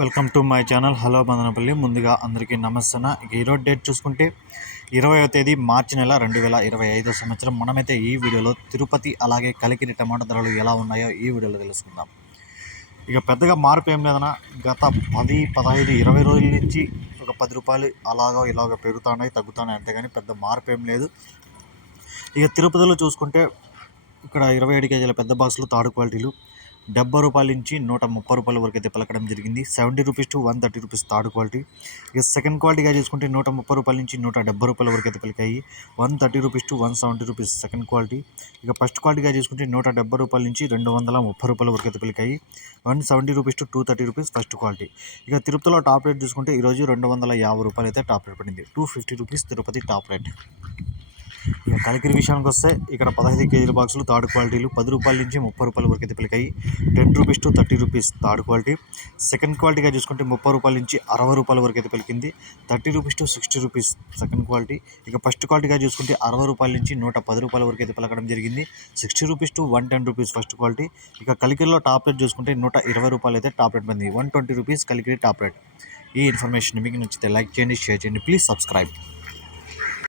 Welcome to my channel. Hello Bandhanapalli. ముందుగా అందరికీ నమస్తే ఇక ఈరోజు డేట్ చూసుకుంటే ఇరవయో తేదీ మార్చి నెల రెండు వేల ఇరవై ఐదో సంవత్సరం. మనమైతే ఈ వీడియోలో తిరుపతి అలాగే కలికిరి టమాటా ధరలు ఎలా ఉన్నాయో ఈ వీడియోలో తెలుసుకుందాం. ఇక పెద్దగా మార్పు ఏం లేదన్నా. గత పది పదహైదు ఇరవై రోజుల నుంచి ఒక పది రూపాయలు అలాగో ఇలాగ పెరుగుతున్నాయి తగ్గుతున్నాయి అంతేగాని పెద్ద మార్పు ఏం లేదు. ఇక తిరుపతిలో చూసుకుంటే ఇక్కడ ఇరవై ఏడు కేజీల పెద్ద బాక్సులు తాడు క్వాలిటీలు డెబ్బై రూపాయల నుంచి నూట ముప్పై రూపాయల వరకు అయితే పలకడం జరిగింది. Seventy rupees to one thirty rupees third quality. ఇక సెకండ్ క్వాలిటీగా చూసుకుంటే నూట ముప్పై రూపాయల నుంచి నూట డెబ్బై రూపాయల వరకు అయితే పలికాయి. One thirty rupees to one seventy rupees second quality. ఇక ఫస్ట్ క్వాలిటీగా చూసుకుంటే నూట డెబ్బై రూపాయల నుంచి రెండు వందల ముప్పై రూపాయల వరకు అయితే పలికాయి. One seventy rupees to two thirty rupees first quality. ఇక తిరుపతిలో టాప్ రేట్ చూసుకుంటే ఈరోజు రెండు వందల యాభై రూపాయలు అయితే టాప్ రేట్ పడింది. Two fifty rupees Tirupati top rate. ఇక కలికిరి విషయానికి వస్తే ఇక్కడ పదహైదు కేజీల బాక్సులు థర్డ్ క్వాలిటీలు పది రూపాయల నుంచి ముప్పై రూపాయల వరకు అయితే పిలికాయి. Ten rupees to thirty rupees third quality. Second క్వాలిటీగా చూసుకుంటే ముప్పై రూపాయల నుంచి అరవై రూపాయల వరకు అయితే పలికింది. Thirty rupees to sixty rupees second quality. ఇక ఫస్ట్ క్వాలిటీగా చూసుకుంటే అరవై రూపాయల నుంచి నూట పది రూపాయల వరకు అయితే పలకడం జరిగింది. Sixty rupees to one ten rupees first quality. ఇక కలికిరిలో టాప్ రేట్ చూసుకుంటే నూట ఇరవై రూపాయలు అయితే top rate one twenty rupees Kalikiri top rate. ఈ ఇన్ఫర్మేషన్ మీకు నచ్చితే లైక్ చేయండి షేర్ చేయండి. Please subscribe.